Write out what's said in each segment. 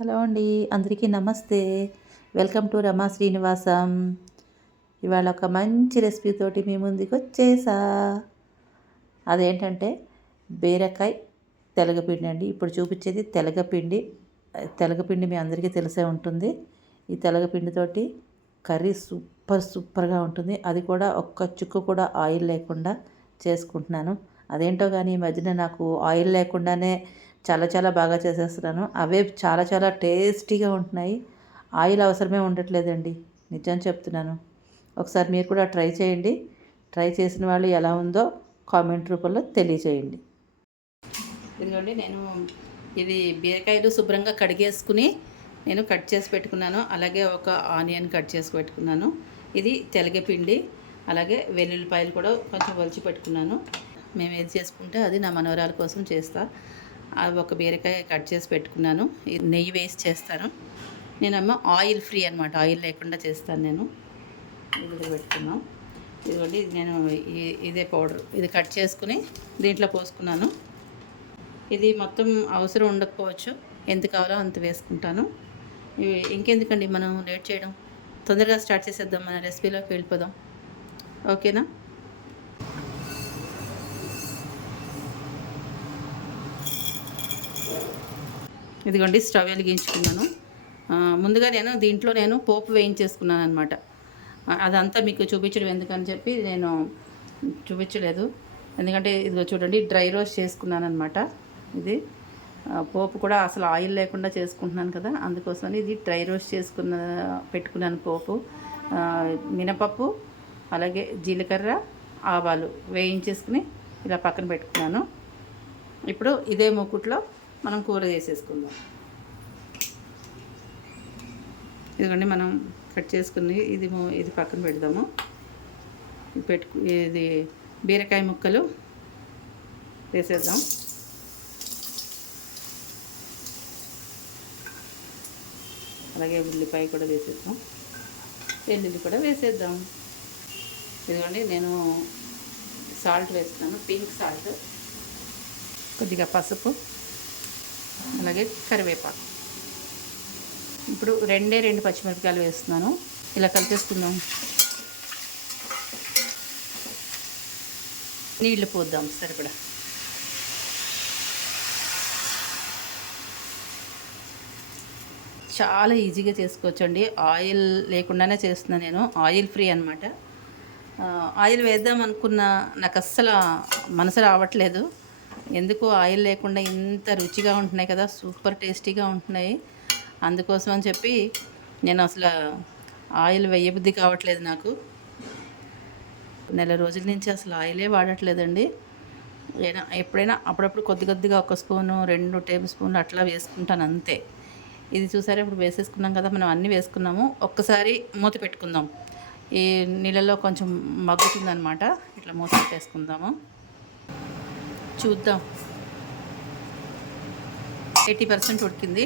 Hello అండి, అందరికీ నమస్తే. వెల్కమ్ టు రమా శ్రీనివాసం. ఇవాళ ఒక మంచి రెసిపీతోటి మీ ముందుకు వచ్చేసా. అదేంటంటే బీరకాయ తెలగపిండి అండి. ఇప్పుడు చూపించేది తెలగపిండి. తెలగపిండి మీ అందరికీ తెలిసే ఉంటుంది. ఈ తెలగపిండితోటి కర్రీ సూపర్గా ఉంటుంది. అది కూడా ఒక్క చుక్క కూడా ఆయిల్ లేకుండా చేసుకుంటున్నాను. అదేంటో కానీ ఈ మధ్యన నాకు ఆయిల్ లేకుండానే చాలా బాగా చేసేస్తున్నాను. అవే చాలా టేస్టీగా ఉంటున్నాయి. ఆయిల్ అవసరమే ఉండట్లేదండి, నిజం చెప్తున్నాను. ఒకసారి మీరు కూడా ట్రై చేయండి. ట్రై చేసిన వాళ్ళు ఎలా ఉందో కామెంట్ రూపంలో తెలియచేయండి. ఇదిగోండి, నేను ఇది బీరకాయలు శుభ్రంగా కడిగేసుకుని నేను కట్ చేసి పెట్టుకున్నాను. అలాగే ఒక ఆనియన్ కట్ చేసి పెట్టుకున్నాను. ఇది తెలగపిండి, అలాగే వెల్లుల్లిపాయలు కూడా కొంచెం ఒలిచి పెట్టుకున్నాను. మేము ఏది చేసుకుంటే అది నా మనవరాల కోసం చేస్తా. అవి ఒక బీరకాయ కట్ చేసి పెట్టుకున్నాను. నెయ్యి వేసి చేస్తాను నేనేమో. ఆయిల్ ఫ్రీ అనమాట, ఆయిల్ లేకుండా చేస్తాను నేను. ఇది పెట్టుకున్నాం. ఇదిగోండి, నేను ఇదే పౌడర్ ఇది కట్ చేసుకుని దీంట్లో పోసుకున్నాను. ఇది మొత్తం అవసరం ఉండకపోవచ్చు, ఎంత కావాలో అంత వేసుకుంటాను. ఇంకెందుకండి మనం లేట్ చేయడం, తొందరగా స్టార్ట్ చేసేద్దాం, మన రెసిపీలోకి వెళ్ళిపోదాం. ఓకేనా? ఇదిగోండి, స్టవ్ వెలిగించుకున్నాను. ముందుగా దీంట్లో పోపు వేయించేసుకున్నాను అనమాట. అదంతా మీకు చూపించడం ఎందుకని చెప్పి నేను చూపించలేదు. ఎందుకంటే ఇదిగో చూడండి, డ్రై రోస్ట్ చేసుకున్నాను అనమాట. ఇది పోపు కూడా అసలు ఆయిల్ లేకుండా చేసుకుంటున్నాను కదా, అందుకోసమని ఇది డ్రై రోస్ట్ పెట్టుకున్నాను పోపు. మినపప్పు, అలాగే జీలకర్ర, ఆవాలు వేయించేసుకుని ఇలా పక్కన పెట్టుకున్నాను. ఇప్పుడు ఇదే మూకుట్లో మనం కూర చేసేసుకుందాం. ఇదిగోండి, మనం కట్ చేసుకుని ఇది పక్కన పెడదాము. ఇది బీరకాయ ముక్కలు వేసేద్దాం. అలాగే ఉల్లిపాయ కూడా వేసేద్దాం, వెల్లుల్లి కూడా వేసేద్దాం. ఇదిగోండి, నేను సాల్ట్ వేస్తున్నాను, పింక్ సాల్ట్, కొద్దిగా పసుపు, అలాగే కరివేపాకు. ఇప్పుడు రెండు పచ్చిమిరపకాయలు వేస్తున్నాను. ఇలా కలిపేసుకుందాం. నీళ్లు పోద్దాం సరిపడా. చాలా ఈజీగా చేసుకోవచ్చండి, ఆయిల్ లేకుండానే చేస్తున్నాను నేను. ఆయిల్ ఫ్రీ అనమాట. ఆయిల్ వేద్దాం అనుకున్నా నాకు అస్సలు మనసు రావట్లేదు. ఎందుకు ఆయిల్ లేకుండా ఇంత రుచిగా ఉంటున్నాయి కదా, సూపర్ టేస్టీగా ఉంటున్నాయి. అందుకోసం అని చెప్పి నేను అసలు ఆయిల్ వేయబుద్ధి కావట్లేదు నాకు. నెల రోజుల నుంచి అసలు ఆయిలే వాడట్లేదండి. ఎప్పుడైనా అప్పుడప్పుడు కొద్దిగా 1 స్పూను 2 టేబుల్ స్పూన్లు అట్లా వేసుకుంటాను అంతే. ఇది చూసారా, ఇప్పుడు వేసేసుకున్నాం కదా, మనం అన్నీ వేసుకున్నాము. ఒక్కసారి మూత పెట్టుకుందాం. ఈ నీళ్ళలో కొంచెం మగ్గుతుందనమాట. ఇట్లా మూత పెట్టేసుకుందాము. చూద్దాం. 80% ఉడికింది.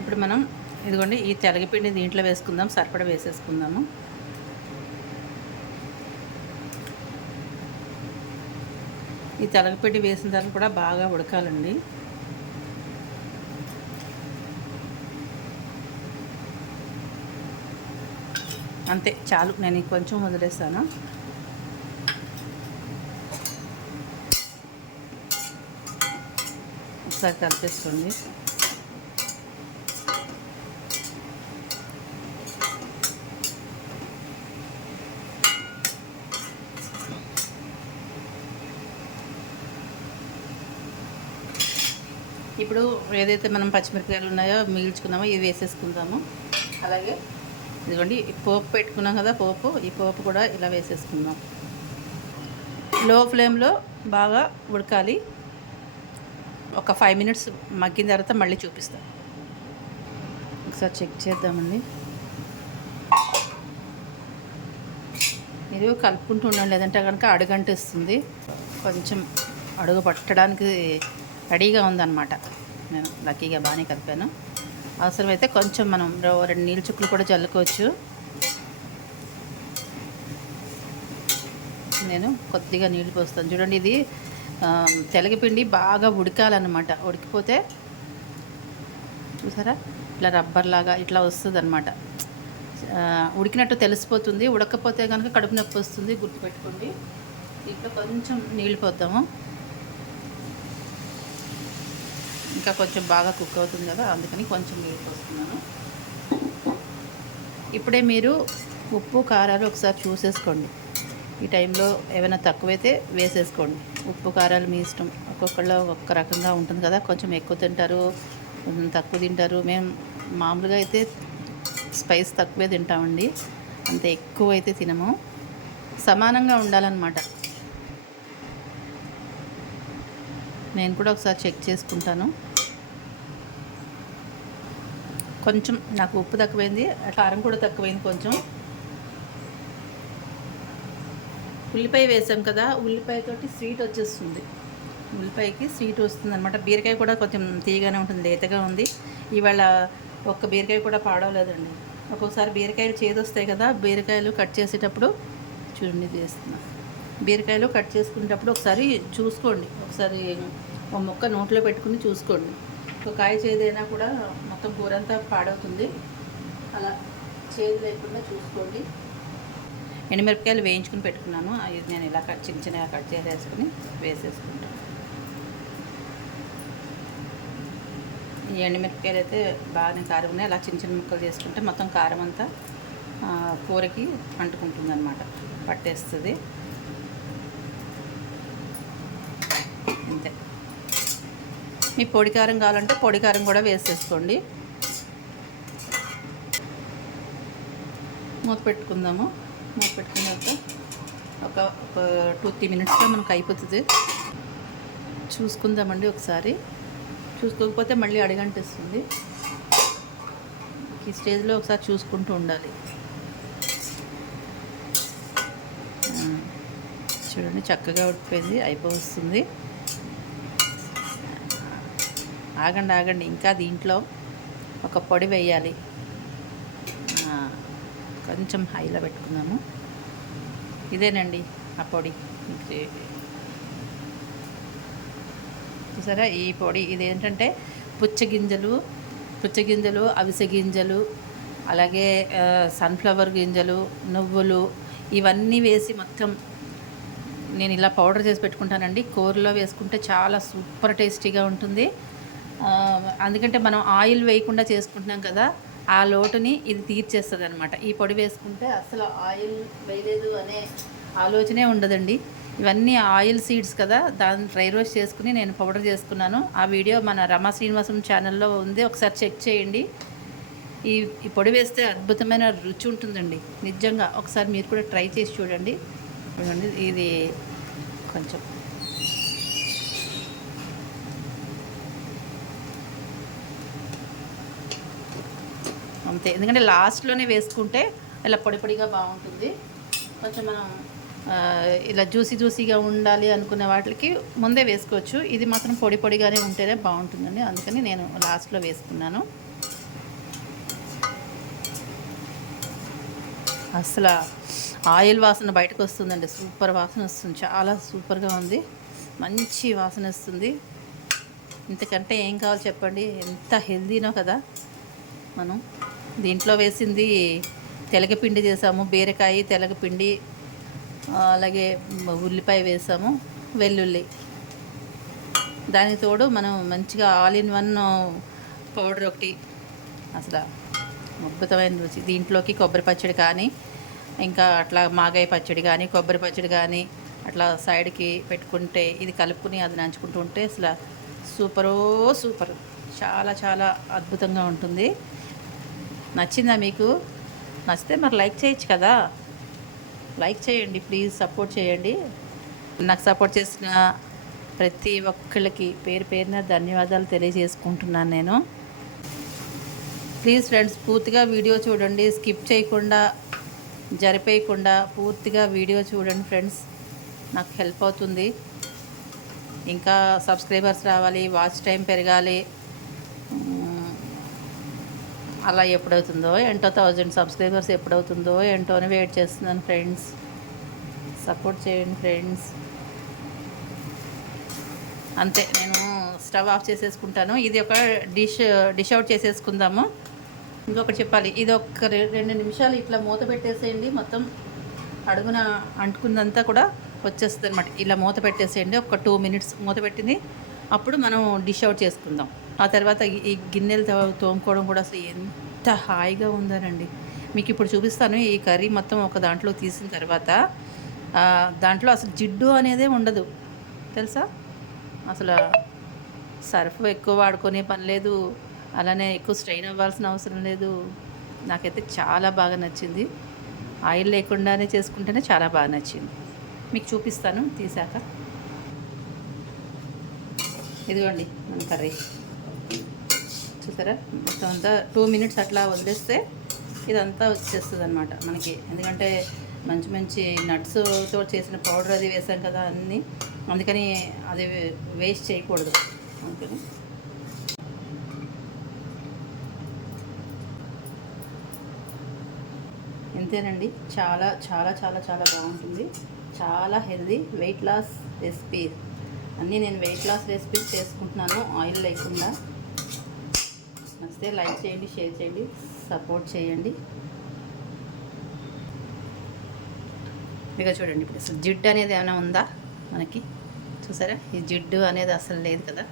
ఇప్పుడు మనం ఇదిగోండి, ఈ తెలగపిండి దీంట్లో వేసుకుందాం. సరిపడా వేసేసుకుందాము. ఈ తెలగపిండి వేసిన తర్వాత కూడా బాగా ఉడకాలండి. అంతే, చాలు. నేను కొంచెం వదిలేస్తాను. ఒకసారి కలిపేసుకోండి. ఇప్పుడు ఏదైతే మనం పచ్చిమిరపకాయలు ఉన్నాయో మిగిల్చుకున్నామో ఇవి వేసేసుకుందాము. అలాగే ఇదిగోండి, పోపు పెట్టుకున్నాం కదా, ఈ పోపు కూడా ఇలా వేసేసుకుందాం. లో ఫ్లేమ్లో బాగా ఉడకాలి. ఒక 5 మినిట్స్ మగ్గిన తర్వాత మళ్ళీ చూపిస్తాం. ఒకసారి చెక్ చేద్దామండి. మీరు కలుపుకుంటూ ఉండండి, లేదంటే కనుక అడుగంటిస్తుంది. కొంచెం అడుగు పట్టడానికి రెడీగా ఉందన్నమాట. నేను లక్కీగా బాగానే కలిపాను. అవసరమైతే కొంచెం మనం 2 నీళ్ళ చుక్కలు కూడా చల్లుకోవచ్చు. నేను కొద్దిగా నీళ్ళు పోస్తాను. చూడండి, ఇది తెలగపిండి బాగా ఉడకాలన్నమాట. ఉడికిపోతే చూసారా ఇట్లా రబ్బర్ లాగా ఇట్లా వస్తుంది అనమాట. ఉడికినట్టు తెలిసిపోతుంది. ఉడకపోతే కనుక కడుపు నొప్పి వస్తుంది, గుర్తుపెట్టుకోండి. దీంట్లో కొంచెం నీళ్ళు పోద్దాము. ఇంకా కొంచెం బాగా కుక్ అవుతుంది కదా, అందుకని కొంచెం నీళ్ళు పోస్తున్నాను. ఇప్పుడే మీరు ఉప్పు కారాలు ఒకసారి చూసేసుకోండి. ఈ టైంలో ఏమైనా తక్కువైతే వేసేసుకోండి. ఉప్పు కారాలు మీ ఇష్టం, ఒక్కొక్కళ్ళు ఒక్కొక్క రకంగా ఉంటుంది కదా. కొంచెం ఎక్కువ తింటారు, కొంచెం తక్కువ తింటారు. మేము మామూలుగా అయితే స్పైస్ తక్కువే తింటామండి, అంత ఎక్కువ అయితే తినము. సమానంగా ఉండాలన్నమాట. నేను కూడా ఒకసారి చెక్ చేసుకుంటాను. కొంచెం నాకు ఉప్పు తక్కువైంది, కారం కూడా తక్కువైంది కొంచెం. ఉల్లిపాయ వేసాం కదా, ఉల్లిపాయతోటి స్వీట్ వచ్చేస్తుంది. ఉల్లిపాయకి స్వీట్ వస్తుంది అనమాట. బీరకాయ కూడా కొంచెం తీయగానే ఉంటుంది, లేతగా ఉంది. ఇవాళ ఒక్క బీరకాయ కూడా పాడవలేదండి. ఒక్కొక్కసారి బీరకాయలు చేదొస్తాయి కదా, బీరకాయలు కట్ చేసేటప్పుడు చూడండి చేస్తున్నా. బీరకాయలు కట్ చేసుకునేటప్పుడు ఒకసారి చూసుకోండి, ఒకసారి ఒక ముక్క నోట్లో పెట్టుకుని చూసుకోండి. ఒక కాయ చేదైనా కూడా మొత్తం కూర అంతా పాడవుతుంది. అలా చేదు లేకుండా చూసుకోండి. ఎండుమిరపకాయలు వేయించుకుని పెట్టుకున్నాను, అవి నేను ఇలా చిన్న చిన్నగా కట్ చేసేసుకుని వేసేసుకుంటాను. ఈ ఎండుమిరపకాయలు అయితే బాగానే కారం ఉన్నాయి. అలా చిన్న చిన్న ముక్కలు చేసుకుంటే మొత్తం కారం అంతా కూరకి అంటుకుంటుంది అనమాట, పట్టేస్తుంది. అంతే. మీ పొడి కారం కావాలంటే పొడి కారం కూడా వేసేసుకోండి. మూత పెట్టుకుందాము. మూత పెట్టుకున్నాక ఒక 2-3 మినిట్స్లో మనకు అయిపోతుంది. చూసుకుందామండి ఒకసారి. చూసుకోకపోతే మళ్ళీ అడుగంటేస్తుంది. ఈ స్టేజ్లో ఒకసారి చూసుకుంటూ ఉండాలి. చూడండి చక్కగా ఉడికిపోయింది, అయిపోతుంది. ఆగండి, ఇంకా దీంట్లో ఒక పొడి వేయాలి. కొంచెం హైలో పెట్టుకుందాము. ఇదేనండి ఆ పొడి. చూసారా ఈ పొడి? ఇదేంటంటే పుచ్చగింజలు, అవిసె గింజలు, అలాగే సన్ఫ్లవర్ గింజలు, నువ్వులు, ఇవన్నీ వేసి మొత్తం నేను ఇలా పౌడర్ చేసి పెట్టుకుంటానండి. కూరలో వేసుకుంటే చాలా సూపర్ టేస్టీగా ఉంటుంది. అందుకంటే మనం ఆయిల్ వేయకుండా చేసుకుంటున్నాం కదా, ఆ లోటుని ఇది తీర్చేస్తుంది అనమాట. ఈ పొడి వేసుకుంటే అసలు ఆయిల్ వేయలేదు అనే ఆలోచనే ఉండదండి. ఇవన్నీ ఆయిల్ సీడ్స్ కదా, దాన్ని డ్రై రోస్ట్ చేసుకుని నేను పౌడర్ చేసుకున్నాను. ఆ వీడియో మన రమా శ్రీనివాసం ఛానల్లో ఉంది, ఒకసారి చెక్ చేయండి. ఈ పొడి వేస్తే అద్భుతమైన రుచి ఉంటుందండి, నిజంగా. ఒకసారి మీరు కూడా ట్రై చేసి చూడండి. ఇది కొంచెం అంతే, ఎందుకంటే లాస్ట్లోనే వేసుకుంటే ఇలా పొడి పొడిగా బాగుంటుంది. కొంచెం మనం ఇలా జ్యూసీగా ఉండాలి అనుకునే వాటికి ముందే వేసుకోవచ్చు. ఇది మాత్రం పొడి పొడిగానే ఉంటేనే బాగుంటుందండి, అందుకని నేను లాస్ట్లో వేసుకున్నాను. అసలు ఆయిల్ వాసన బయటకు వస్తుందండి, సూపర్ వాసన వస్తుంది, చాలా సూపర్గా ఉంది, మంచి వాసన వస్తుంది. ఇంతకంటే ఏం కావాలి చెప్పండి, ఎంత హెల్దీనో కదా. మనం దీంట్లో వేసింది తెలగపిండి చేసాము, బీరకాయ తెలగపిండి, అలాగే ఉల్లిపాయ వేసాము, వెల్లుల్లి. దానికి తోడు మనం మంచిగా ఆల్ ఇన్ వన్ పౌడర్ ఒకటి, అసలు అద్భుతమైన రుచి. దీంట్లోకి కొబ్బరి పచ్చడి కానీ, ఇంకా అట్లా మాగాయ పచ్చడి కానీ, కొబ్బరి పచ్చడి కానీ అట్లా సైడ్కి పెట్టుకుంటే, ఇది కలుపుకుని అది నంచుకుంటూ ఉంటే అసలు సూపర్, చాలా చాలా అద్భుతంగా ఉంటుంది. నచ్చిందా మీకు? నచ్చితే మరి లైక్ చేయొచ్చు కదా, లైక్ చేయండి ప్లీజ్, సపోర్ట్ చేయండి. నాకు సపోర్ట్ చేసిన ప్రతి ఒక్కళ్ళకి పేరున ధన్యవాదాలు తెలియజేసుకుంటున్నాను నేను. ప్లీజ్ ఫ్రెండ్స్, పూర్తిగా వీడియో చూడండి, స్కిప్ చేయకుండా, జరిపేయకుండా పూర్తిగా వీడియో చూడండి ఫ్రెండ్స్, నాకు హెల్ప్ అవుతుంది. ఇంకా సబ్స్క్రైబర్స్ రావాలి, వాచ్ టైం పెరగాలి. అలా ఎప్పుడవుతుందో ఏంటో, 1000 సబ్స్క్రైబర్స్ ఎప్పుడవుతుందో ఏంటో అని వెయిట్ చేస్తున్నాను ఫ్రెండ్స్. సపోర్ట్ చేయండి ఫ్రెండ్స్. అంతే, నేను స్టవ్ ఆఫ్ చేసేసుకుంటాను. ఇది ఒక డిష్ అవుట్ చేసేసుకుందాము. ఇంకొకటి చెప్పాలి, ఇది ఒక 2 నిమిషాలు ఇట్లా మూత పెట్టేసేయండి. మొత్తం అడుగున అంటుకుందంతా కూడా వచ్చేస్తుంది అనమాట. ఇలా మూత పెట్టేసేయండి. ఒక 2 మినిట్స్ మూత పెట్టింది. అప్పుడు మనం డిష్ అవుట్ చేసుకుందాం. ఆ తర్వాత ఈ గిన్నెలు తోముకోవడం కూడా అసలు ఎంత హాయిగా ఉందోనండి. మీకు ఇప్పుడు చూపిస్తాను. ఈ కర్రీ మొత్తం ఒక దాంట్లో తీసిన తర్వాత దాంట్లో అసలు జిడ్డు అనేదే ఉండదు తెలుసా. అసలు సర్ఫ్ ఎక్కువ వాడుకునే పని లేదు, అలానే ఎక్కువ స్ట్రెయిన్ అవ్వాల్సిన అవసరం లేదు. నాకైతే చాలా బాగా నచ్చింది. ఆయిల్ లేకుండానే చేసుకుంటేనే చాలా బాగా నచ్చింది. మీకు చూపిస్తాను తీసాక. ఇదిగోండి మన కర్రీ చూసారా. మొత్తం అంతా 2 మినిట్స్ అట్లా వదిలేస్తే ఇదంతా వచ్చేస్తుంది అనమాట మనకి. ఎందుకంటే మంచి మంచి నట్స్తో చేసిన పౌడర్ అది వేసాం కదా అన్నీ, అందుకని అది వేస్ట్ చేయకూడదు అందుకని. ఇంతేనండి. చాలా చాలా చాలా చాలా బాగుంటుంది. చాలా హెల్దీ వెయిట్ లాస్ రెసిపీ. అన్నీ నేను వెయిట్ లాస్ రెసిపీస్ చేసుకుంటున్నాను ఆయిల్ లేకుండా. నచ్చితే లైక్ చేయండి, షేర్ చేయండి, సపోర్ట్ చేయండి. ఇక చూడండి, ఇప్పుడు అసలు జిడ్డు అనేది ఏమైనా ఉందా మనకి? చూసారా, ఈ జిడ్డు అనేది అసలు లేదు కదా.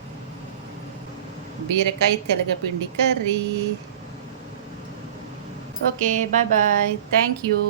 బీరకాయ తెలగపిండి కర్రీ. Okay, bye bye, thank you.